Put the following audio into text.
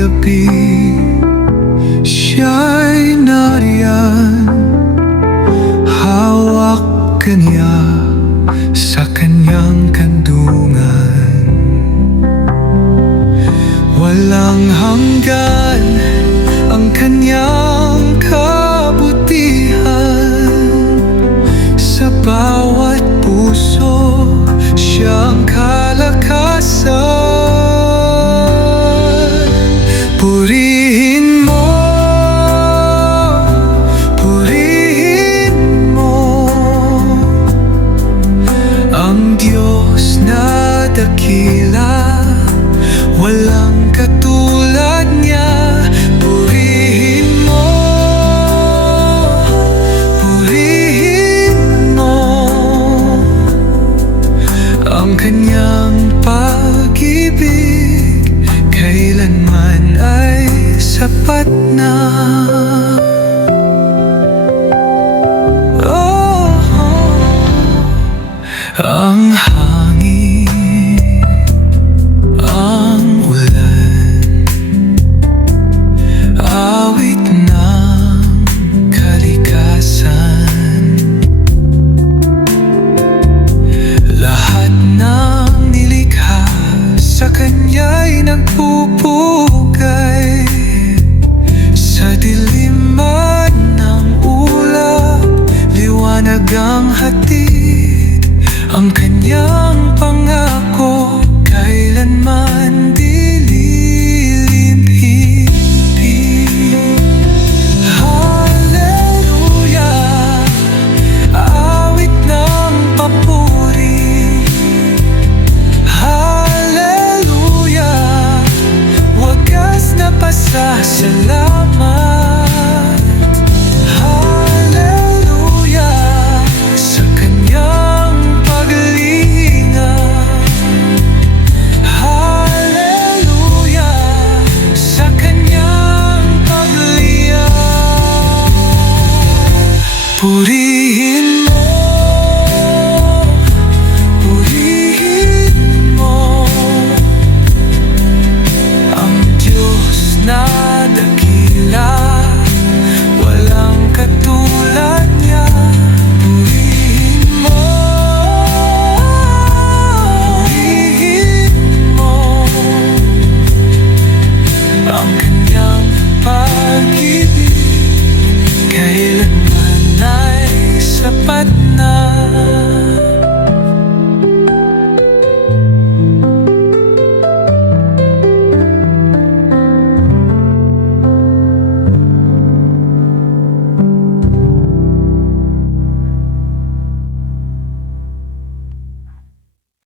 Gabi Siya'y nariyan Hawak kanya sa पूरी hanggang hatid Ang kanyang pangako kailanman di lilimpin Hallelujah, awit ng papuri. Hallelujah, wagas na pasasalamat sapat na.